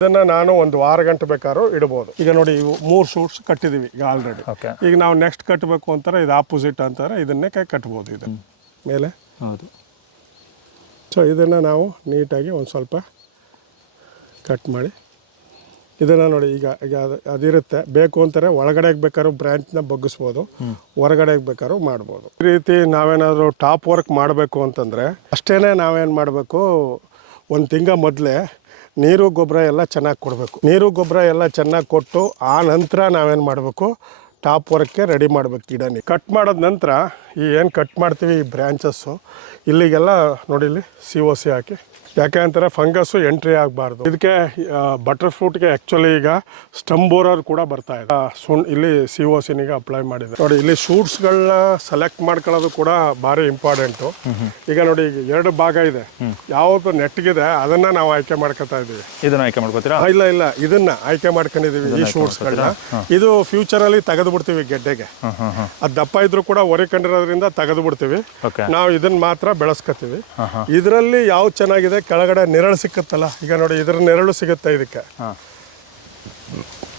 ಇದನ್ನ ನಾನು ಒಂದು ವಾರ ಗಂಟೆ ಬೇಕಾದ್ರೂ ಇಡಬಹುದು ಈಗ ನೋಡಿ ಇವು ಮೂರು ಶೂಟ್ಸ್ ಕಟ್ಟಿದೀವಿ ಈಗ ಆಲ್ರೆಡಿ ಓಕೆ. ಈಗ ನಾವು ನೆಕ್ಸ್ಟ್ ಕಟ್ಟಬೇಕು ಅಂತಾರೆ ಇದು ಆಪೋಸಿಟ್ ಅಂತಾರೆ ಇದನ್ನೇ ಕೈ ಕಟ್ಬೋದು ಇದು ಮೇಲೆ? ಹೌದು. ಸೊ ಇದನ್ನು ನಾವು ನೀಟಾಗಿ ಒಂದು ಸ್ವಲ್ಪ ಕಟ್ ಮಾಡಿ. ಇದನ್ನು ನೋಡಿ ಈಗ ಈಗ ಅದು ಅದಿರುತ್ತೆ. ಬೇಕು ಅಂತಾರೆ ಒಳಗಡೆಗೆ ಬೇಕಾದ್ರೂ ಬ್ರ್ಯಾಂಚ್ನ ಬಗ್ಗಿಸ್ಬೋದು ಹೊರಗಡೆಗೆ ಬೇಕಾದ್ರೂ ಮಾಡ್ಬೋದು. ಈ ರೀತಿ ನಾವೇನಾದರೂ ಟಾಪ್ ವರ್ಕ್ ಮಾಡಬೇಕು ಅಂತಂದರೆ ಅಷ್ಟೇ ನಾವೇನು ಮಾಡಬೇಕು ಒಂದು ತಿಂಗ ಮೊದಲೇ ನೀರು, ಗೊಬ್ಬರ ಎಲ್ಲ ಚೆನ್ನಾಗಿ ಕೊಡಬೇಕು. ನೀರು, ಗೊಬ್ಬರ ಎಲ್ಲ ಚೆನ್ನಾಗಿ ಕೊಟ್ಟು ಆ ನಂತರ ನಾವೇನು ಮಾಡಬೇಕು? ಟಾಪ್ ವರ್ಕ್ಗೆ ರೆಡಿ ಮಾಡಬೇಕು ಗಿಡನಿ. ಕಟ್ ಮಾಡಿದ ನಂತರ ಈ ಏನು ಕಟ್ ಮಾಡ್ತೀವಿ ಈ ಬ್ರ್ಯಾಂಚಸ್ಸು ಇಲ್ಲಿಗೆಲ್ಲ ನೋಡಿ ಇಲ್ಲಿ ಸಿ ಓ ಸಿ ಹಾಕಿ. ಯಾಕೆ ಅಂತಾರೆ ಫಂಗಸ್ಸು ಎಂಟ್ರಿ ಆಗಬಾರ್ದು. ಇದಕ್ಕೆ ಬಟರ್ ಫ್ರೂಟ್ಗೆ ಆ್ಯಕ್ಚುಲಿ ಈಗ ಸ್ಟಮ್ ಬೋರರ್ ಕೂಡ ಬರ್ತಾ ಇದೆ. ಸುಣ್ ಇಲ್ಲಿ ಸಿ ಒ ಸಿನಿಗೆ ಅಪ್ಲೈ ಮಾಡಿದೆ. ನೋಡಿ ಇಲ್ಲಿ ಶೂಟ್ಸ್ಗಳನ್ನ ಸೆಲೆಕ್ಟ್ ಮಾಡ್ಕೊಳ್ಳೋದು ಕೂಡ ಭಾರಿ ಇಂಪಾರ್ಟೆಂಟು ಈಗ ನೋಡಿ ಈಗ ಎರಡು ಭಾಗ ಇದೆ. ಯಾವುದು ನೆಟ್ಗಿದೆ ಅದನ್ನ ನಾವು ಆಯ್ಕೆ ಮಾಡ್ಕೊತಾ ಇದ್ದೀವಿ ಇದನ್ನ ಆಯ್ಕೆ ಮಾಡ್ಕೋತೀರಾ? ಇಲ್ಲ ಇಲ್ಲ ಇದನ್ನ ಆಯ್ಕೆ ಮಾಡ್ಕೊಂಡಿದೀವಿ ಈ ಶೂಟ್ಸ್ಗಳನ್ನ ಇದು ಫ್ಯೂಚರಲ್ಲಿ ತೆಗೆದು ಬಿಡ್ತೀವಿ ಗೆಡ್ಡೆಗೆ. ಅದು ದಪ್ಪ ಇದ್ರೂ ಕೂಡ ಹೊರಿಕೊಂಡಿರೋದ್ರಿಂದ ತೆಗೆದು ಬಿಡ್ತೀವಿ ನಾವು ಇದನ್ನ ಮಾತ್ರ ಬೆಳೆಸ್ಕೊತೀವಿ. ಇದರಲ್ಲಿ ಯಾವ್ದು ಚೆನ್ನಾಗಿದೆ ಕೆಳಗಡೆ ನೆರಳು ಸಿಕ್ಕತ್ತಲ್ಲ? ಈಗ ನೋಡಿ ಇದ್ರ ನೆರಳು ಸಿಗುತ್ತೆ ಇದಕ್ಕೆ.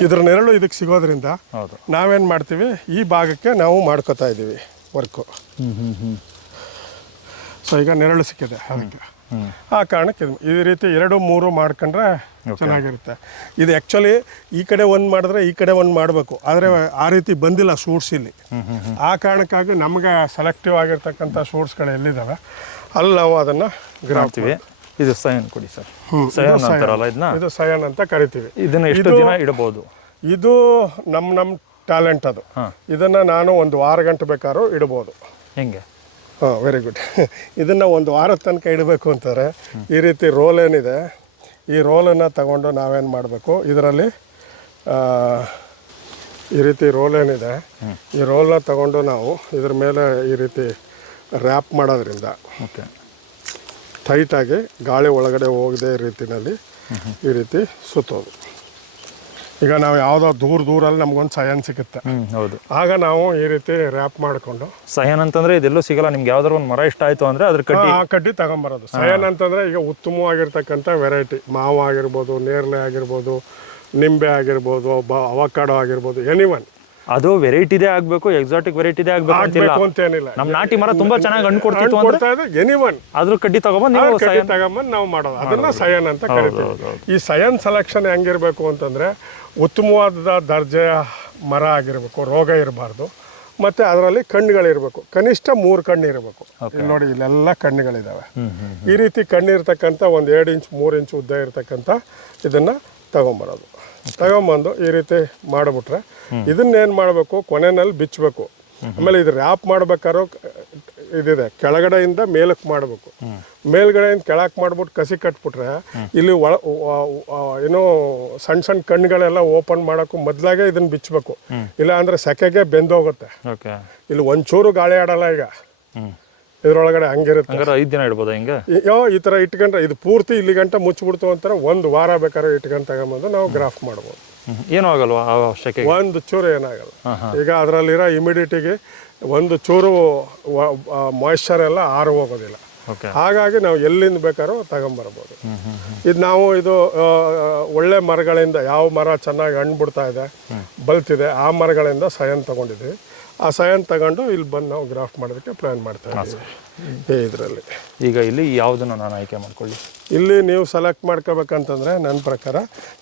ಇದ್ರ ನೆರಳು ಇದಕ್ಕೆ ಸಿಗೋದ್ರಿಂದ ಹೌದು. ನಾವೇನು ಮಾಡ್ತೀವಿ? ಈ ಭಾಗಕ್ಕೆ ನಾವು ಮಾಡ್ಕೋತಾ ಇದ್ದೀವಿ ವರ್ಕು. ಸೊ ಈಗ ನೆರಳು ಸಿಕ್ಕಿದೆ ಅದಕ್ಕೆ. ಆ ಕಾರಣಕ್ಕೆ ಇದು ಈ ರೀತಿ ಎರಡು ಮೂರು ಮಾಡ್ಕೊಂಡ್ರೆ ಚೆನ್ನಾಗಿರುತ್ತೆ. ಇದು ಆ್ಯಕ್ಚುಲಿ ಈ ಕಡೆ ಒಂದು ಮಾಡಿದ್ರೆ ಈ ಕಡೆ ಒಂದು ಮಾಡಬೇಕು. ಆದರೆ ಆ ರೀತಿ ಬಂದಿಲ್ಲ ಶೂಟ್ಸ್ ಇಲ್ಲಿ. ಆ ಕಾರಣಕ್ಕಾಗಿ ನಮಗೆ ಸೆಲೆಕ್ಟಿವ್ ಆಗಿರ್ತಕ್ಕಂಥ ಶೂಟ್ಸ್ಗಳು ಎಲ್ಲಿದ್ದಾವೆ ಅಲ್ಲಿ ನಾವು ಅದನ್ನು ಗ್ರಾಫ್ ಮಾಡ್ತೀವಿ ಇದು ಸಯನ್ ಕೊಡಿ ಸರ್. ಸಯನ್. ಅಂತಾರಲ್ಲ ಇದನ್ನ? ಇದು ಸಯನ್ ಅಂತ ಕರಿತೀವಿ. ಇದನ್ನ ಎಷ್ಟು ದಿನ ಇಡಬಹುದು ಇದು ನಮ್ಮ ನಮ್ಮ ಟ್ಯಾಲೆಂಟ್ ಅದು. ಇದನ್ನ ನಾನು ಒಂದು ವಾರ ಗಂಟೆ ಬೇಕಾದ್ರೂ ಇಡ್ಬೋದು. ಹೆಂಗೆ? ಹಾಂ ವೆರಿ ಗುಡ್ ಇದನ್ನು ಒಂದು ವಾರದ ತನಕ ಇಡಬೇಕು ಅಂತಾರೆ. ಈ ರೀತಿ ರೋಲ್ ಏನಿದೆ? ಈ ರೋಲನ್ನು ತಗೊಂಡು ನಾವೇನು ಮಾಡಬೇಕು? ಇದರಲ್ಲಿ ಈ ರೀತಿ ರೋಲ್ ಏನಿದೆ? ಈ ರೋಲ್ನ ತಗೊಂಡು ನಾವು ಇದ್ರ ಮೇಲೆ ಈ ರೀತಿ ರ್ಯಾಪ್ ಮಾಡೋದ್ರಿಂದ ಓಕೆ. ಟೈಟಾಗಿ ಗಾಳಿ ಒಳಗಡೆ ಹೋಗದೆ ರೀತಿಯಲ್ಲಿ ಈ ರೀತಿ ಸುತ್ತೋದು. ಈಗ ನಾವು ಯಾವುದೋ ದೂರ ದೂರಲ್ಲಿ ನಮಗೊಂದು ಸಯನ್ ಸಿಗುತ್ತೆ. ಹೌದು. ಆಗ ನಾವು ಈ ರೀತಿ ರ್ಯಾಪ್ ಮಾಡಿಕೊಂಡು ಸಹನ್ ಅಂತಂದ್ರೆ ಇದೆಲ್ಲೂ ಸಿಗಲ್ಲ ನಿಮ್ಗೆ ಯಾವ್ದಾದ್ರು ಒಂದು ಮರ ಇಷ್ಟ ಆಯ್ತು ಅಂದ್ರೆ ಅದ್ರ ಕಡ್ಡಿ. ಆ ಕಡ್ಡಿ ತಗೊಂಬರೋದು. ಸಯನ್ ಅಂತಂದ್ರೆ ಈಗ ಉತ್ತಮವಾಗಿರ್ತಕ್ಕಂಥ ವೆರೈಟಿ ಮಾವು ಆಗಿರ್ಬೋದು ನೇರಳೆ ಆಗಿರ್ಬೋದು ನಿಂಬೆ ಆಗಿರ್ಬೋದು ಬ ಅವಕಾಡೋ ಆಗಿರ್ಬೋದು ಎನಿ ಒನ್ ಅದು ವೆರೈಟಿದೇ ಆಗ್ಬೇಕು ಎಕ್ಸಾಟಿಕ್ ವೆರೈಟಿದೇ ಆಗ್ಬೇಕು ಅಂತಿಲ್ಲ. ಆಗ್ಬೇಕು ಅಂತೇನಿಲ್ಲ ನಮ್ ನಾಟಿ ಮರ ತುಂಬಾ ಚೆನ್ನಾಗಿ ಹಣ್ಣು ಕೊಡ್ತಿತ್ತು ಅಂದ್ರೆ ಕೊಡ್ತಾ ಇದೆ ಎನಿ ಒನ್ ಅದ್ರ ಕಡ್ಡಿ ತಗೊಬಂದು ನೀವು ಸಯನ್ ತಗೊಂಬಂದು ನಾವು ಮಾಡೋದು. ಅದನ್ನ ಸಯನ್ ಅಂತ ಕರಿತೀವಿ. ಈ ಸಯನ್ ಸೆಲೆಕ್ಷನ್ ಹೆಂಗಿರ್ಬೇಕು ಅಂತಂದ್ರೆ ಉತ್ತಮವಾದ ದರ್ಜೆಯ ಮರ ಆಗಿರಬೇಕು ರೋಗ ಇರಬಾರ್ದು. ಮತ್ತೆ ಅದರಲ್ಲಿ ಕಣ್ಣುಗಳಿರಬೇಕು. ಕನಿಷ್ಠ ಮೂರು ಕಣ್ಣು ಇರಬೇಕು ಇಲ್ಲಿ ನೋಡಿ ಇಲ್ಲೆಲ್ಲ ಕಣ್ಣುಗಳಿದಾವೆ. ಈ ರೀತಿ ಕಣ್ಣಿರ್ತಕ್ಕಂಥ ಒಂದು ಎರಡು ಇಂಚ್ ಮೂರು ಇಂಚ್ ಉದ್ದ ಇರತಕ್ಕಂಥ ಇದನ್ನು ತಗೊಂಬರೋದು. ತಗೊಂಬಂದು ಈ ರೀತಿ ಮಾಡಿಬಿಟ್ರೆ ಇದನ್ನೇನು ಮಾಡಬೇಕು? ಕೊನೆಯಲ್ಲಿ ಬಿಚ್ಚಬೇಕು ಆಮೇಲೆ ಇದು ರ್ಯಾಪ್ ಮಾಡ್ಬೇಕಾದ್ರೂ ಇದಿದೆ. ಕೆಳಗಡೆಯಿಂದ ಮೇಲಕ್ಕೆ ಮಾಡಬೇಕು. ಮೇಲ್ಗಡೆಯಿಂದ ಕೆಳಕ್ಕೆ ಮಾಡ್ಬಿಟ್ಟು ಕಸಿ ಕಟ್ಬಿಟ್ರೆ ಇಲ್ಲಿ ಒಳ ಏನೋ ಸಣ್ಣ ಸಣ್ಣ ಕಣ್ಣುಗಳೆಲ್ಲ ಓಪನ್ ಮಾಡೋಕ್ಕೂ ಮೊದಲಾಗೆ ಇದನ್ನ ಬಿಚ್ಚಬೇಕು ಇಲ್ಲ ಅಂದರೆ ಸೆಕೆಗೆ ಬೆಂದೋಗುತ್ತೆ. ಇಲ್ಲಿ ಒಂಚೂರು ಗಾಳಿ ಆಡಲ್ಲ ಈಗ. ಇದ್ರೊಳಗಡೆ ಹಂಗಿರುತ್ತೆ ಹಂಗಾರೆ ಐದು ದಿನ ಇಡ್ಬೋದು ಹಿಂಗೆ? ಯೋ ಈ ಥರ ಇಟ್ಕೊಂಡ್ರೆ ಇದು ಪೂರ್ತಿ ಇಲ್ಲಿ ಗಂಟ ಮುಚ್ಚಿಬಿಡ್ತು ಅಂತಾರೆ ಒಂದು ವಾರ ಬೇಕಾದ್ರೆ ಇಟ್ಕೊಂಡು ತಗೊಂಬಂದು ನಾವು ಗ್ರಾಫ್ ಮಾಡ್ಬೋದು. ಏನೂ ಆಗಲ್ವಾ ಆ ಒಂದು ಚೂರು ಏನಾಗಲ್ಲ. ಈಗ ಅದರಲ್ಲಿರೋ ಇಮಿಡಿಯೇಟಿಗೆ ಒಂದು ಚೂರು ಮಾಯ್ಶ್ಚರ್ ಎಲ್ಲ ಆರು ಹೋಗೋದಿಲ್ಲ. ಹಾಗಾಗಿ ನಾವು ಎಲ್ಲಿಂದ ಬೇಕಾದ್ರೂ ತಗೊಂಬರ್ಬೋದು. ಇದು ನಾವು ಇದು ಒಳ್ಳೆ ಮರಗಳಿಂದ ಯಾವ ಮರ ಚೆನ್ನಾಗಿ ಹಣ್ಣು ಬಿಡ್ತಾ ಇದೆ ಬಲ್ತಿದೆ ಆ ಮರಗಳಿಂದ ಸಯನ್ ತಗೊಂಡಿದ್ವಿ. ಆ ಸಯನ್ ತಗೊಂಡು ಇಲ್ಲಿ ಬಂದು ನಾವು ಗ್ರಾಫ್ಟ್ ಮಾಡೋದಕ್ಕೆ ಪ್ಲ್ಯಾನ್ ಮಾಡ್ತಾ ಇದ್ದೀವಿ. ಇದರಲ್ಲಿ. ಈಗ ಇಲ್ಲಿ ಯಾವುದನ್ನು ನಾನು ಆಯ್ಕೆ ಮಾಡ್ಕೊಳ್ಳಿ? ಇಲ್ಲಿ ನೀವು ಸೆಲೆಕ್ಟ್ ಮಾಡ್ಕೋಬೇಕಂತಂದ್ರೆ ನನ್ನ ಪ್ರಕಾರ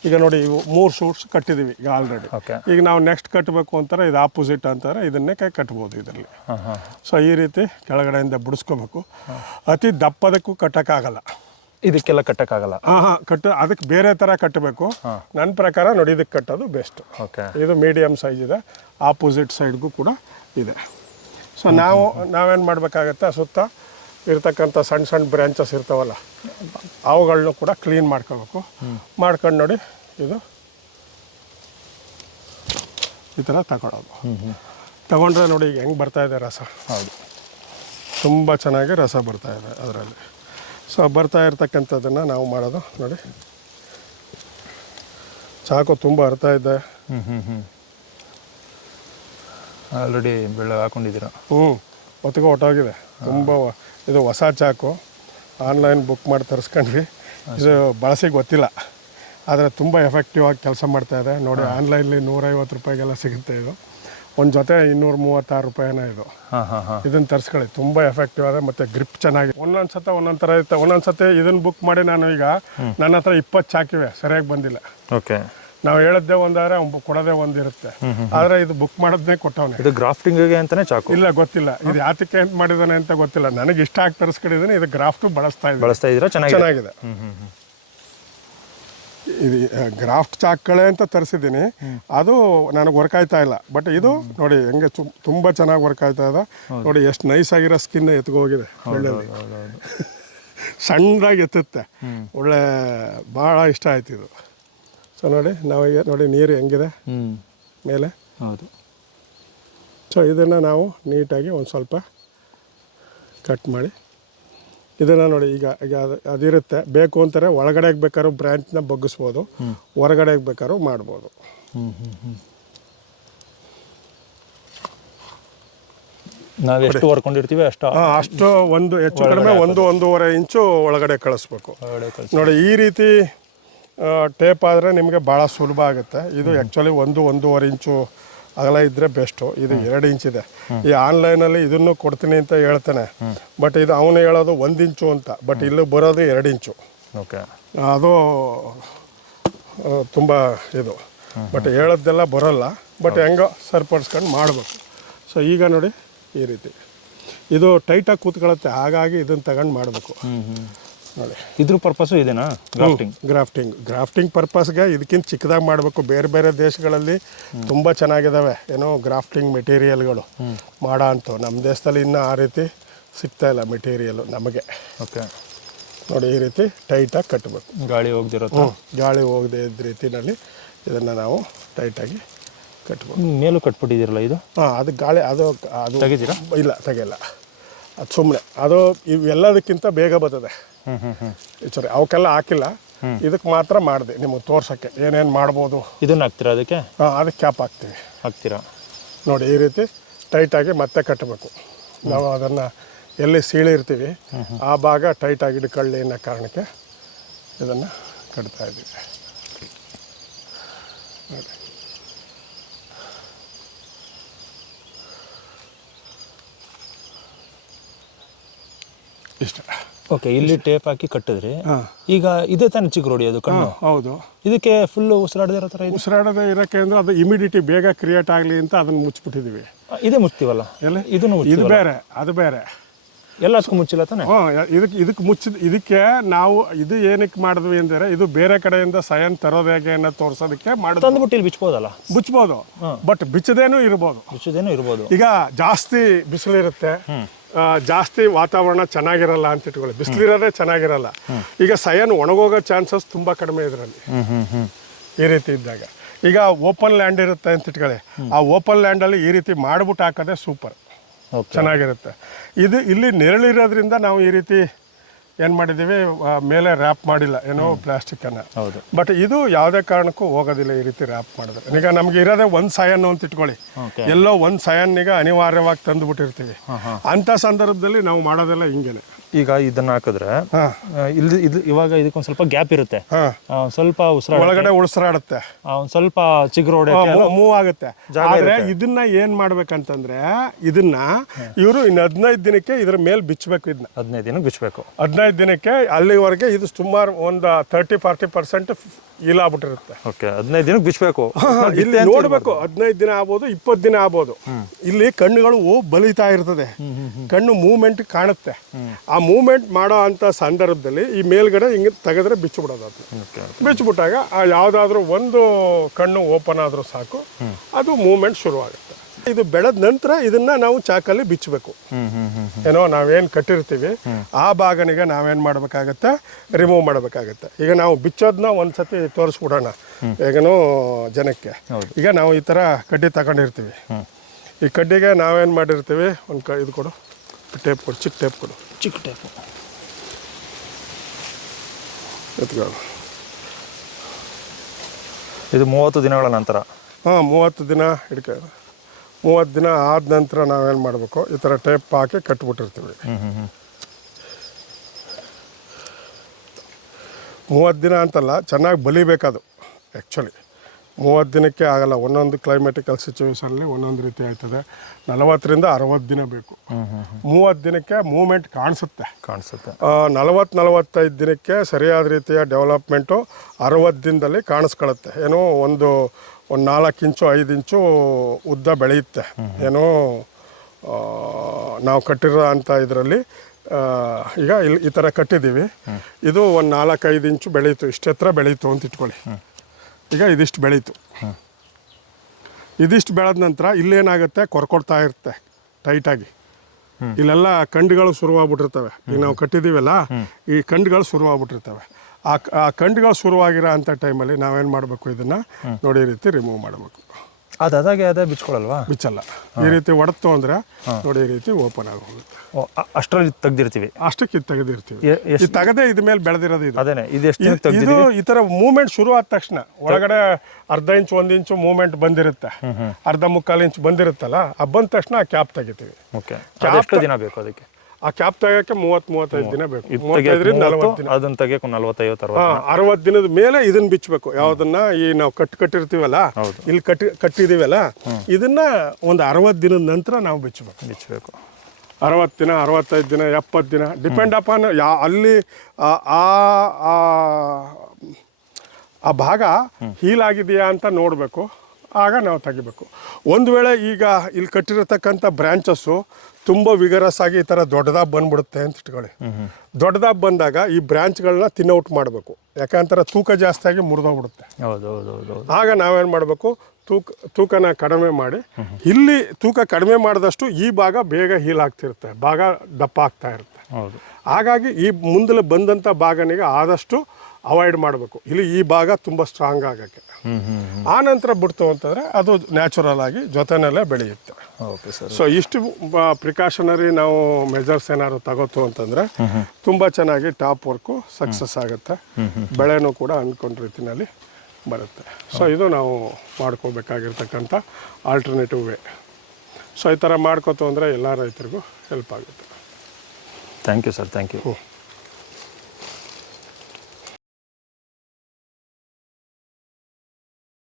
ಈಗ ನೋಡಿ ಇವು ಮೂರು ಶೂಟ್ಸ್ ಕಟ್ಟಿದ್ದೀವಿ ಈಗ ಆಲ್ರೆಡಿ. ಓಕೆ. ಈಗ ನಾವು ನೆಕ್ಸ್ಟ್ ಕಟ್ಟಬೇಕು ಅಂತಾರೆ ಇದು ಆಪೋಸಿಟ್ ಅಂತಾರೆ ಇದನ್ನೇ ಕೈ ಕಟ್ಬೋದು ಇದರಲ್ಲಿ. ಸೊ ಈ ರೀತಿ ಕೆಳಗಡೆಯಿಂದ ಬಿಡಿಸ್ಕೋಬೇಕು. ಅತಿ ದಪ್ಪದಕ್ಕೂ ಕಟ್ಟೋಕ್ಕಾಗಲ್ಲ. ಇದಕ್ಕೆಲ್ಲ ಕಟ್ಟಕ್ಕಾಗಲ್ಲ. ಹಾಂ ಹಾ ಕಟ್ಟು ಅದಕ್ಕೆ ಬೇರೆ ಥರ ಕಟ್ಟಬೇಕು ನನ್ನ ಪ್ರಕಾರ ನೋಡಿ ಇದಕ್ಕೆ ಕಟ್ಟೋದು ಬೆಸ್ಟ್. ಓಕೆ. ಇದು ಮೀಡಿಯಮ್ ಸೈಜ್ ಇದೆ. ಆಪೋಸಿಟ್ ಸೈಡ್ಗೂ ಕೂಡ ಇದೆ. ಸೊ ನಾವು ನಾವೇನು ಮಾಡಬೇಕಾಗತ್ತೆ? ಸುತ್ತ ಇರ್ತಕ್ಕಂಥ ಸಣ್ಣ ಸಣ್ಣ ಬ್ರ್ಯಾಂಚಸ್ ಇರ್ತಾವಲ್ಲ ಅವುಗಳನ್ನೂ ಕೂಡ ಕ್ಲೀನ್ ಮಾಡ್ಕೋಬೇಕು. ಮಾಡ್ಕೊಂಡು ನೋಡಿ ಇದು ಈ ಥರ ತಗೊಳ್ಳೋದು ತಗೊಂಡ್ರೆ ನೋಡಿ ಈಗ ಹೆಂಗೆ ಬರ್ತಾ ಇದೆ ರಸ. ಹೌದು. ತುಂಬ ಚೆನ್ನಾಗಿ ರಸ ಬರ್ತಾ ಇದೆ ಅದರಲ್ಲಿ. ಸೊ ಬರ್ತಾ ಇರ್ತಕ್ಕಂಥದ್ದನ್ನು ನಾವು ಮಾಡೋದು ನೋಡಿ. ಚಾಕು ತುಂಬ ಅರ್ಥ ಇದೆ. ಹ್ಞೂ ಹ್ಞೂ ಹ್ಞೂ ಆಲ್ರೆಡಿ ಬೆಳ್ಳ ಹಾಕೊಂಡಿದ್ದೀರಾ? ಹ್ಞೂ ಹೊತ್ತಿಗೆ ಹೊಟ್ಟೋಗಿದೆ ತುಂಬ ಇದು ಹೊಸ ಚಾಕು. ಆನ್ಲೈನ್ ಬುಕ್ ಮಾಡಿ ತರಿಸ್ಕೊಂಡ್ವಿ. ಇದು ಬಳಸಿ ಗೊತ್ತಿಲ್ಲ. ಆದರೆ ತುಂಬ ಎಫೆಕ್ಟಿವ್ ಆಗಿ ಕೆಲಸ ಮಾಡ್ತಾ ಇದೆ. ನೋಡಿ ಆನ್ಲೈನಲ್ಲಿ ನೂರೈವತ್ತು ರೂಪಾಯಿಗೆಲ್ಲ ಸಿಗುತ್ತೆ ಇದು. ಒಂದು ಜೊತೆ ಇನ್ನೂರ ಮೂವತ್ತಾರು ರೂಪಾಯಿನ ಇದು. ಇದನ್ನು ತರಿಸ್ಕೊಳ್ಳಿ. ತುಂಬ ಎಫೆಕ್ಟಿವ್ ಆದ ಮತ್ತು ಗ್ರಿಪ್ ಚೆನ್ನಾಗಿ. ಒಂದೊಂದು ಸತ ಒಂದೊಂದು ಥರ ಇರುತ್ತೆ ಒಂದೊಂದು ಸತಿ ಇದನ್ನು ಬುಕ್ ಮಾಡಿ ನಾನು ಈಗ ನನ್ನ ಹತ್ರ ಇಪ್ಪತ್ತು ಚಾಕಿವೆ ಸರಿಯಾಗಿ ಬಂದಿಲ್ಲ. ಓಕೆ. ನಾವು ಹೇಳದ್ದೇ ಒಂದಾದ್ರೆ ಅವ್ನು ಕೊಡೋದೇ ಒಂದಿರುತ್ತೆ ಆದರೆ ಇದು ಬುಕ್ ಮಾಡೋದನ್ನೇ ಕೊಟ್ಟವನೆ. ಇದು ಗ್ರಾಫ್ಟಿಂಗಿಗೆ ಅಂತಾನೆ ಚಾಕು? ಇಲ್ಲ ಗೊತ್ತಿಲ್ಲ. ಇದು ಯಾತಕ್ಕೆ ಅಂತ ಮಾಡಿದಾನೆ ಅಂತ ಗೊತ್ತಿಲ್ಲ. ನನಗೆ ಇಷ್ಟ ಆಗಿ ತರಿಸ್ಕೊಂಡಿದ್ದೀನಿ ಇದು ಗ್ರಾಫ್ಟು ಬಳಸ್ತಾ ಇದ್ದೀನಿ. ಬಳಸ್ತಾ ಚೆನ್ನಾಗಿದೆ? ಇದು ಗ್ರಾಫ್ಟ್ ಚಾಕ್ಗಳೇ ಅಂತ ತರಿಸಿದ್ದೀನಿ. ಅದು ನನಗೆ ವರ್ಕ್ ಆಯ್ತಾ ಇಲ್ಲ. ಬಟ್ ಇದು ನೋಡಿ ಹೆಂಗೆ ತುಂಬಾ ಚೆನ್ನಾಗಿ ವರ್ಕ್ ಆಯ್ತಾ ಇದೆ. ನೋಡಿ ಎಷ್ಟು ನೈಸ್ ಆಗಿರೋ ಸ್ಕಿನ್ ಎತ್ಕೋಗಿದೆ ಒಳ್ಳೆಯದು ಸಣ್ಣದಾಗಿ ಎತ್ತುತ್ತೆ. ಒಳ್ಳೆ ಭಾಳ ಇಷ್ಟ ಆಯ್ತು ಇದು. ಸೊ ನೋಡಿ ನಾವೀಗ ನೋಡಿ ನೀರು ಹೆಂಗಿದೆ? ಮೇಲೆ? ಹೌದು. ಸೊ ಇದನ್ನು ನಾವು ನೀಟಾಗಿ ಒಂದು ಸ್ವಲ್ಪ ಕಟ್ ಮಾಡಿ. ಇದನ್ನು ನೋಡಿ ಈಗ ಈಗ ಅದು ಅದಿರುತ್ತೆ. ಬೇಕು ಅಂತಾರೆ ಒಳಗಡೆ ಬೇಕಾದ್ರೂ ಬ್ರ್ಯಾಂಚ್ನ ಬಗ್ಗಿಸ್ಬೋದು ಹೊರಗಡೆ ಬೇಕಾದ್ರು ಮಾಡ್ಬೋದು. ನಾವು ಎಷ್ಟು ಹೊರ್ಕೊಂಡಿರ್ತೀವಿ ಅಷ್ಟು ಆ, ಅಷ್ಟು ಒಂದು ಹೆಚ್ಚು ಕಡಿಮೆ ಒಂದು ಒಂದೂವರೆ ಇಂಚು ಒಳಗಡೆ ಕಳಿಸ್ಬೇಕು. ಒಳಗಡೆ ಕಳ್ಸಿ ನೋಡಿ ಈ ರೀತಿ ಟೇಪ್ ಆದರೆ ನಿಮಗೆ ಭಾಳ ಸುಲಭ ಆಗುತ್ತೆ. ಇದು ಆ್ಯಕ್ಚುಲಿ ಒಂದು ಒಂದೂವರೆ ಇಂಚು ಅಗಲ ಇದ್ದರೆ ಬೆಸ್ಟು ಇದು ಎರಡು ಇಂಚ್ ಇದೆ. ಈ ಆನ್ಲೈನಲ್ಲಿ ಇದನ್ನು ಕೊಡ್ತೀನಿ ಅಂತ ಹೇಳ್ತಾನೆ. ಬಟ್ ಇದು ಅವನು ಹೇಳೋದು ಒಂದು ಇಂಚು ಅಂತ. ಬಟ್ ಇಲ್ಲಿ ಬರೋದು ಎರಡು ಇಂಚು ಓಕೆ ಅದು ತುಂಬ ಇದು. ಬಟ್ ಹೇಳೋದೆಲ್ಲ ಬರೋಲ್ಲ. ಬಟ್ ಹೆಂಗೋ ಸರಿಪಡಿಸ್ಕೊಂಡು ಮಾಡಬೇಕು. ಸೊ ಈಗ ನೋಡಿ ಈ ರೀತಿ. ಇದು ಟೈಟಾಗಿ ಕೂತ್ಕೊಳ್ಳುತ್ತೆ. ಹಾಗಾಗಿ ಇದನ್ನು ತಗೊಂಡು ಮಾಡಬೇಕು. ಇದ್ರ ಪರ್ಪಸ್ಸು ಇದೇನಾ? ಗ್ರಾಫ್ಟಿಂಗ್ ಗ್ರಾಫ್ಟಿಂಗ್ ಗ್ರಾಫ್ಟಿಂಗ್ ಪರ್ಪಸ್ಗೆ ಇದಕ್ಕಿಂತ ಚಿಕ್ಕದಾಗಿ ಮಾಡಬೇಕು. ಬೇರೆ ಬೇರೆ ದೇಶಗಳಲ್ಲಿ ತುಂಬ ಚೆನ್ನಾಗಿದ್ದಾವೆ ಏನೋ ಗ್ರಾಫ್ಟಿಂಗ್ ಮೆಟೀರಿಯಲ್ಗಳು ಮಾಡೋ ಅಂತ. ನಮ್ಮ ದೇಶದಲ್ಲಿ ಇನ್ನೂ ಆ ರೀತಿ ಸಿಗ್ತಾ ಇಲ್ಲ ಮೆಟೀರಿಯಲು ನಮಗೆ. ಓಕೆ. ನೋಡಿ ಈ ರೀತಿ ಟೈಟಾಗಿ ಕಟ್ಟಬೇಕು ಗಾಳಿ ಹೋಗ್ದಿರೋ ಗಾಳಿ ಹೋಗದೆ ಇದ್ದ ರೀತಿನಲ್ಲಿ ಇದನ್ನು ನಾವು ಟೈಟಾಗಿ ಕಟ್ಬೇಕು. ಮೇಲೂ ಕಟ್ಬಿಟ್ಟಿದ್ದೀರಲ್ಲ ಇದು? ಹಾಂ ಅದು ಗಾಳಿ ಅದು ಅದು ತೆಗಿತೀರಾ? ಇಲ್ಲ ತೆಗೆಯಲ್ಲ. ಅದು ಸುಮ್ಮನೆ ಅದು ಇವೆಲ್ಲದಕ್ಕಿಂತ ಬೇಗ ಬರ್ತದೆ. ಸಾರಿ ಅವಕ್ಕೆಲ್ಲ ಹಾಕಿಲ್ಲ. ಇದಕ್ಕೆ ಮಾತ್ರ ಮಾಡಿದೆ. ನಿಮಗೆ ತೋರ್ಸೋಕ್ಕೆ ಏನೇನು ಮಾಡ್ಬೋದು. ಇದನ್ನ ಹಾಕ್ತೀರಾ ಅದಕ್ಕೆ? ಹಾಂ ಅದಕ್ಕೆ ಕ್ಯಾಪ್ ಹಾಕ್ತೀವಿ. ಹಾಕ್ತೀರಾ? ನೋಡಿ ಈ ರೀತಿ ಟೈಟಾಗಿ ಮತ್ತೆ ಕಟ್ಟಬೇಕು. ನಾವು ಅದನ್ನು ಎಲ್ಲಿ ಸೀಳಿರ್ತೀವಿ ಆ ಭಾಗ ಟೈಟಾಗಿ ಇಟ್ಕೊಳ್ಳಿ ಅನ್ನೋ ಕಾರಣಕ್ಕೆ ಇದನ್ನು ಕಟ್ತಾ ಇದ್ದೀವಿ. ನೋಡಿ. ಇಷ್ಟ. ಓಕೆ ಇಲ್ಲಿ ಟೇಪ್ ಹಾಕಿ ಕಟ್ಟಿದ್ರಿ. ಈಗ ಇದೇ ತಾನೇ ರೋಡಿ ಅದು ಕಣ್ಣು? ಹೌದು. ಇದಕ್ಕೆ ಫುಲ್ಲು ಉಸಿರಾಡದಿರೋ ಥರ ಇದೆ? ಉಸಿರಾಡದೆ ಇರೋಕ್ಕೆ ಅಂದ್ರೆ ಅದು ಇಮಿಡಿಟಿ ಬೇಗ ಕ್ರಿಯೇಟ್ ಆಗಲಿ ಅಂತ ಅದನ್ನು ಮುಚ್ಚಿಬಿಟ್ಟಿದ್ದೀವಿ ಇದೇ ಮುಚ್ತೀವಲ್ಲ? ಎಲ್ಲ? ಇದನ್ನು ಇದು ಬೇರೆ ಅದು ಬೇರೆ. ಎಲ್ಲದಕ್ಕೂ ಮುಚ್ಚಿಲ್ಲ ತಾನೆ? ಹ್ಞೂ ಇದಕ್ಕೆ ಇದಕ್ಕೆ ಮುಚ್ಚಿದ ಇದಕ್ಕೆ ನಾವು ಇದು ಏನಕ್ಕೆ ಮಾಡಿದ್ವಿ ಅಂದರೆ ಇದು ಬೇರೆ ಕಡೆಯಿಂದ ಸಯನ್ ತರೋದು ಹೇಗೆ ಅನ್ನೋ ತೋರಿಸೋದಕ್ಕೆ ಮಾಡಿ ತಂದ್ಬಿಟ್ಟು ಇಲ್ಲಿ ಬಿಚ್ಬೋದಲ್ಲ? ಬಿಚ್ಬೋದು. ಬಟ್ ಬಿಚ್ಚದೇನೂ ಇರ್ಬೋದು. ಬಿಚ್ಚದೇನು ಇರ್ಬೋದು. ಈಗ ಜಾಸ್ತಿ ಬಿಸಿಲಿರುತ್ತೆ. ಜಾಸ್ತಿ ವಾತಾವರಣ ಚೆನ್ನಾಗಿರಲ್ಲ ಅಂತ ಇಟ್ಕೊಳ್ಳಿ. ಬಿಸಿಲಿರೋದೇ ಚೆನ್ನಾಗಿರಲ್ಲ. ಈಗ ಸಯನ್ ಒಣಗೋಗೋ ಚಾನ್ಸಸ್ ತುಂಬ ಕಡಿಮೆ ಇದರಲ್ಲಿ. ಈ ರೀತಿ ಇದ್ದಾಗ. ಈಗ ಓಪನ್ ಲ್ಯಾಂಡ್ ಇರುತ್ತೆ ಅಂತ ಇಟ್ಕೊಳ್ಳಿ. ಆ ಓಪನ್ ಲ್ಯಾಂಡಲ್ಲಿ ಈ ರೀತಿ ಮಾಡ್ಬಿಟ್ಟು ಹಾಕೋದೇ ಸೂಪರ್. ಚೆನ್ನಾಗಿರುತ್ತೆ. ಇದು ಇಲ್ಲಿ ನೆರಳಿರೋದ್ರಿಂದ ನಾವು ಈ ರೀತಿ ಏನು ಮಾಡಿದ್ದೀವಿ ಮೇಲೆ ರ್ಯಾಪ್ ಮಾಡಿಲ್ಲ ಏನೋ ಪ್ಲಾಸ್ಟಿಕ್ಕನ್ನು ಹೌದು. ಬಟ್ ಇದು ಯಾವುದೇ ಕಾರಣಕ್ಕೂ ಹೋಗೋದಿಲ್ಲ ಈ ರೀತಿ ರ್ಯಾಪ್ ಮಾಡಿದ್ರೆ. ಈಗ ನಮ್ಗೆ ಇರೋದೇ ಒಂದು ಸಯನ್ ಅಂತ ಇಟ್ಕೊಳ್ಳಿ. ಎಲ್ಲೋ ಒಂದು ಈಗ ಅನಿವಾರ್ಯವಾಗಿ ತಂದು ಬಿಟ್ಟಿರ್ತೀವಿ ಅಂಥ ಸಂದರ್ಭದಲ್ಲಿ ನಾವು ಮಾಡೋದೆಲ್ಲ ಹಿಂಗೇನೆ. ಈಗ ಇದನ್ನ ಹಾಕಿದ್ರೆ ಇಲ್ಲಿ ಇದು ಇವಾಗ ಇದಕ್ಕೊಂದು ಸ್ವಲ್ಪ ಗ್ಯಾಪ್ ಇರುತ್ತೆ. ಆ, ಒಂದ್ ಸ್ವಲ್ಪ ಉಸಿರಾಡ ಒಳಗಡೆ ಉಳಿಸ್ರಾಡುತ್ತೆ. ಒಂದು ಸ್ವಲ್ಪ ಚಿಗುರು ಮೂವ್ ಆಗುತ್ತೆ. ಆದ್ರೆ ಇದನ್ನ ಏನ್ ಮಾಡ್ಬೇಕಂತಂದ್ರೆ ಇದನ್ನ ಇವರು ಇನ್ನು ಹದಿನೈದು ದಿನಕ್ಕೆ ಇದ್ರ ಮೇಲೆ ಬಿಚ್ಚಬೇಕು ಇದನ್ನ ಹದಿನೈದು ದಿನ ಬಿಚ್ಚಬೇಕು ಹದಿನೈದು ದಿನಕ್ಕೆ ಅಲ್ಲಿವರೆಗೆ ಇದು ಸುಮಾರು ಒಂದು ತರ್ಟಿ ಫಾರ್ಟಿ ಪರ್ಸೆಂಟ್ ಇಲ್ಲಾಗ್ಬಿಟ್ಟಿರುತ್ತೆ ಓಕೆ ಹದಿನೈದು ದಿನಕ್ಕೆ ಬಿಚ್ಚಬೇಕು ಇಲ್ಲಿ ನೋಡ್ಬೇಕು ಹದಿನೈದು ದಿನ ಆಗ್ಬೋದು ಇಪ್ಪತ್ತು ದಿನ ಆಗ್ಬೋದು. ಇಲ್ಲಿ ಕಣ್ಣುಗಳು ಬಲಿತಾ ಇರ್ತದೆ. ಕಣ್ಣು ಮೂವ್ಮೆಂಟ್ ಕಾಣುತ್ತೆ. ಆ ಮೂವ್ಮೆಂಟ್ ಮಾಡೋ ಅಂತ ಸಂದರ್ಭದಲ್ಲಿ ಈ ಮೇಲ್ಗಡೆ ಹಿಂಗೆ ತೆಗೆದ್ರೆ ಬಿಚ್ಚಿಬಿಡೋದು ಅದನ್ನ ಓಕೆ ಬಿಚ್ಚಿಬಿಟ್ಟಾಗ ಆ ಯಾವುದಾದ್ರೂ ಒಂದು ಕಣ್ಣು ಓಪನ್ ಆದರೂ ಸಾಕು. ಅದು ಮೂವ್ಮೆಂಟ್ ಶುರುವಾಗುತ್ತೆ. ಇದು ಬೆಳೆದ ನಂತರ ಇದನ್ನ ನಾವು ಚಾಕಲ್ಲಿ ಬಿಚ್ಚಬೇಕು. ಏನೋ ನಾವೇನು ಕಟ್ಟಿರ್ತೀವಿ ಆ ಭಾಗನಿಗೆ ನಾವೇನು ಮಾಡಬೇಕಾಗತ್ತೆ? ರಿಮೂವ್ ಮಾಡಬೇಕಾಗತ್ತೆ. ಈಗ ನಾವು ಬಿಚ್ಚೋದನ್ನ ಒಂದ್ಸತಿ ತೋರಿಸ್ಬಿಡೋಣ. ಈಗನೂ ಜನಕ್ಕೆ. ಈಗ ನಾವು ಈ ಥರ ಕಡ್ಡಿ ತಗೊಂಡಿರ್ತೀವಿ. ಈ ಕಡ್ಡಿಗೆ ನಾವೇನು ಮಾಡಿರ್ತೀವಿ ಒಂದು ಕ ಇದು ಕೊಡು ಟೇಪ್ ಕೊಡು ಚಿಕ್ಕ ಟೇಪ್ ಕೊಡು. ಚಿಕ್ಕ ಟೈಪು. ಇದು ಮೂವತ್ತು ದಿನಗಳ ನಂತರ? ಹಾಂ ಮೂವತ್ತು ದಿನ ಹಿಡ್ಕ. ಮೂವತ್ತು ದಿನ ಆದ ನಂತರ ನಾವೇನು ಮಾಡಬೇಕು? ಈ ಥರ ಟೇಪ್ ಹಾಕಿ ಕಟ್ಬಿಟ್ಟಿರ್ತೀವಿ. ಮೂವತ್ತು ದಿನ ಅಂತಲ್ಲ ಚೆನ್ನಾಗಿ ಬಲಿಬೇಕದು ಆ್ಯಕ್ಚುಲಿ ಮೂವತ್ತು ದಿನಕ್ಕೆ ಆಗಲ್ಲ ಒಂದೊಂದು ಕ್ಲೈಮೆಟಿಕಲ್ ಸಿಚುವೇಶನಲ್ಲಿ ಒಂದೊಂದು ರೀತಿ ಆಯ್ತದೆ. ನಲವತ್ತರಿಂದ ಅರವತ್ತು ದಿನ ಬೇಕು. ಮೂವತ್ತು ದಿನಕ್ಕೆ ಮೂವ್ಮೆಂಟ್ ಕಾಣಿಸುತ್ತೆ. ಕಾಣಿಸುತ್ತೆ. ನಲವತ್ತು ನಲವತ್ತೈದು ದಿನಕ್ಕೆ ಸರಿಯಾದ ರೀತಿಯ ಡೆವಲಪ್ಮೆಂಟು ಅರವತ್ತು ದಿನದಲ್ಲಿ ಕಾಣಿಸ್ಕೊಳ್ಳುತ್ತೆ. ಏನೋ ಒಂದು ಒಂದು ನಾಲ್ಕು ಇಂಚು ಐದು ಇಂಚು ಉದ್ದ ಬೆಳೆಯುತ್ತೆ. ಏನೋ ನಾವು ಕಟ್ಟಿರೋ ಅಂಥ ಇದರಲ್ಲಿ ಈಗ ಇಲ್ಲಿ ಈ ಥರ ಕಟ್ಟಿದ್ದೀವಿ. ಇದು ಒಂದು ನಾಲ್ಕೈದು ಇಂಚು ಬೆಳೀತು ಇಷ್ಟೆತ್ರ ಬೆಳೀತು ಅಂತ ಇಟ್ಕೊಳ್ಳಿ. ಈಗ ಇದಿಷ್ಟು ಬೆಳೀತು. ಇದಿಷ್ಟು ಬೆಳೆದ ನಂತರ ಇಲ್ಲೇನಾಗುತ್ತೆ? ಕೊರ್ಕೊಡ್ತಾ ಇರುತ್ತೆ ಟೈಟಾಗಿ. ಇಲ್ಲೆಲ್ಲ ಕಂಡುಗಳು ಶುರುವಾಗ್ಬಿಟ್ಟಿರ್ತವೆ. ಈಗ ನಾವು ಕಟ್ಟಿದ್ದೀವಲ್ಲ, ಈ ಕಂಡುಗಳು ಶುರುವಾಗ್ಬಿಟ್ಟಿರ್ತವೆ. ಆ ಆ ಕಂಡುಗಳು ಶುರುವಾಗಿರೋ ಅಂಥ ಟೈಮಲ್ಲಿ ನಾವೇನು ಮಾಡಬೇಕು ಇದನ್ನು? ನೋಡಿ ರೀತಿ ರಿಮೂವ್ ಮಾಡಬೇಕು. ಅದು ಅದಾಗೆ ಅದೇ ಬಿಚ್ಕೊಳಲ್ವಾ ಬಿಚ್ಚಲ್ಲ. ಈ ರೀತಿ ಒಡತು ಅಂದ್ರೆ ನೋಡಿ ಈ ರೀತಿ ಓಪನ್ ಆಗಿ ಹೋಗುತ್ತೆ ಅಷ್ಟರಲ್ಲಿ ತೆಗ್ದಿರ್ತೀವಿ. ಅಷ್ಟಕ್ಕೆ ಇದು ತೆಗೆದಿರ್ತೀವಿ ಇದು ತೆಗೆದೇ ಇದ ಮೇಲೆ ಬೆಳೆದಿರೋದು ಇದು. ಅದೇನೆ ಇದು ಎಷ್ಟು ಇದು- ಈ ತರ ಮೂವ್ಮೆಂಟ್ ಶುರು ಆದ ತಕ್ಷಣ ಒಳಗಡೆ ಅರ್ಧ ಇಂಚ್ ಒಂದ್ ಇಂಚು ಮೂಮೆಂಟ್ ಬಂದಿರುತ್ತೆ. ಅರ್ಧ ಮುಕ್ಕಾಲು ಇಂಚ್ ಬಂದಿರುತ್ತಲ್ಲ ಆ ಬಂದ ತಕ್ಷಣ ಆ ಕ್ಯಾಪ್ ತೆಗಿತೀವಿ. ಓಕೆ ಅದೆಷ್ಟು ದಿನ ಬೇಕು ಅದಕ್ಕೆ? ಆ ಕ್ಯಾಪ್ ತೆಗೋಕ್ಕೆ ಮೂವತ್ತು ಮೂವತ್ತೈದು ದಿನ ಬೇಕು. ಇದು ಮೂವತ್ತೈದರಿಂದ ನಲವತ್ತು ದಿನ. ಅದನ್ನ ತೆಗಿಯಕ್ಕೆ ನಲವತ್ತೈವತ್ತು ಅರವತ್ತು ಹಾ ಅರವತ್ತು ದಿನದ ಮೇಲೆ ಇದನ್ನ ಬಿಚ್ಚಬೇಕು ಯಾವ್ದನ್ನ ಈ ನಾವು ಕಟ್ ಕಟ್ಟಿರ್ತೀವಲ್ಲ ಇಲ್ಲಿ ಕಟ್ಟಿ ಕಟ್ಟಿದೀವಲ್ಲ ಇದನ್ನ ಒಂದು ಅರವತ್ತು ದಿನದ ನಂತರ ನಾವು ಬಿಚ್ಚಬೇಕು ಬಿಚ್ಚಬೇಕು ಅರವತ್ತು ದಿನ ಅರವತ್ತೈದು ದಿನ ಎಪ್ಪತ್ತು ದಿನ ಡಿಪೆಂಡ್ ಅಪಾನ್ ಯಾ ಅಲ್ಲಿ ಆ ಆ- ಆ- ಆ ಭಾಗ ಹೀಲ್ ಆಗಿದೆಯಾ ಅಂತ ನೋಡಬೇಕು. ಆಗ ನಾವು ತೆಗಿಬೇಕು. ಒಂದು ವೇಳೆ ಈಗ ಇಲ್ಲಿ ಕಟ್ಟಿರತಕ್ಕಂಥ ಬ್ರ್ಯಾಂಚಸ್ಸು ತುಂಬ ವಿಗರಸ್ ಆಗಿ ಈ ಥರ ದೊಡ್ಡದಾಗಿ ಬಂದ್ಬಿಡುತ್ತೆ ಅಂತ ಇಟ್ಕೊಳ್ಳಿ. ದೊಡ್ಡದಾಗಿ ಬಂದಾಗ ಈ ಬ್ರ್ಯಾಂಚ್ಗಳನ್ನ ತಿನ್ನೌಟ್ ಮಾಡಬೇಕು. ಯಾಕಂತಾರೆ ತೂಕ ಜಾಸ್ತಿಯಾಗಿ ಮುರಿದೋಗ್ಬಿಡುತ್ತೆ. ಹೌದು ಹೌದು ಹೌದು ಹೌದು ಆಗ ನಾವೇನು ಮಾಡಬೇಕು? ತೂಕ ತೂಕನ ಕಡಿಮೆ ಮಾಡಿ. ಇಲ್ಲಿ ತೂಕ ಕಡಿಮೆ ಮಾಡಿದಷ್ಟು ಈ ಭಾಗ ಬೇಗ ಹೀಲ್ ಆಗ್ತಿರುತ್ತೆ. ಭಾಗ ದಪ್ಪ ಆಗ್ತಾ ಇರುತ್ತೆ. ಹೌದು. ಹಾಗಾಗಿ ಈ ಮುಂದಲೆ ಬಂದಂಥ ಭಾಗನಿಗೆ ಆದಷ್ಟು ಅವಾಯ್ಡ್ ಮಾಡಬೇಕು. ಇಲ್ಲಿ ಈ ಭಾಗ ತುಂಬ ಸ್ಟ್ರಾಂಗ್ ಆಗೋಕ್ಕೆ. ಆ ನಂತರ ಬಿಡ್ತು ಅಂತಂದರೆ ಅದು ನ್ಯಾಚುರಲ್ ಆಗಿ ಜೊತೆನಲ್ಲೇ ಬೆಳೆಯುತ್ತೆ. ಓಕೆ ಸರ್ ಸೊ ಇಷ್ಟು ಪ್ರಿಕಾಷನರಿ ನಾವು ಮೆಜರ್ಸ್ ಏನಾದ್ರು ತಗೋತು ಅಂತಂದರೆ ತುಂಬ ಚೆನ್ನಾಗಿ ಟಾಪ್ ವರ್ಕು ಸಕ್ಸಸ್ ಆಗುತ್ತೆ. ಬೆಳೆನೂ ಕೂಡ ಅಂದ್ಕೊಂಡ ರೀತಿನಲ್ಲಿ ಬರುತ್ತೆ. ಸೊ ಇದು ನಾವು ಮಾಡ್ಕೋಬೇಕಾಗಿರ್ತಕ್ಕಂಥ ಆಲ್ಟರ್ನೇಟಿವ್ ವೇ ಸೊ ಈ ಥರ ಮಾಡ್ಕೋತು ಅಂದರೆ ಎಲ್ಲ ರೈತರಿಗೂ ಹೆಲ್ಪ್ ಆಗುತ್ತೆ. Thank you sir thank you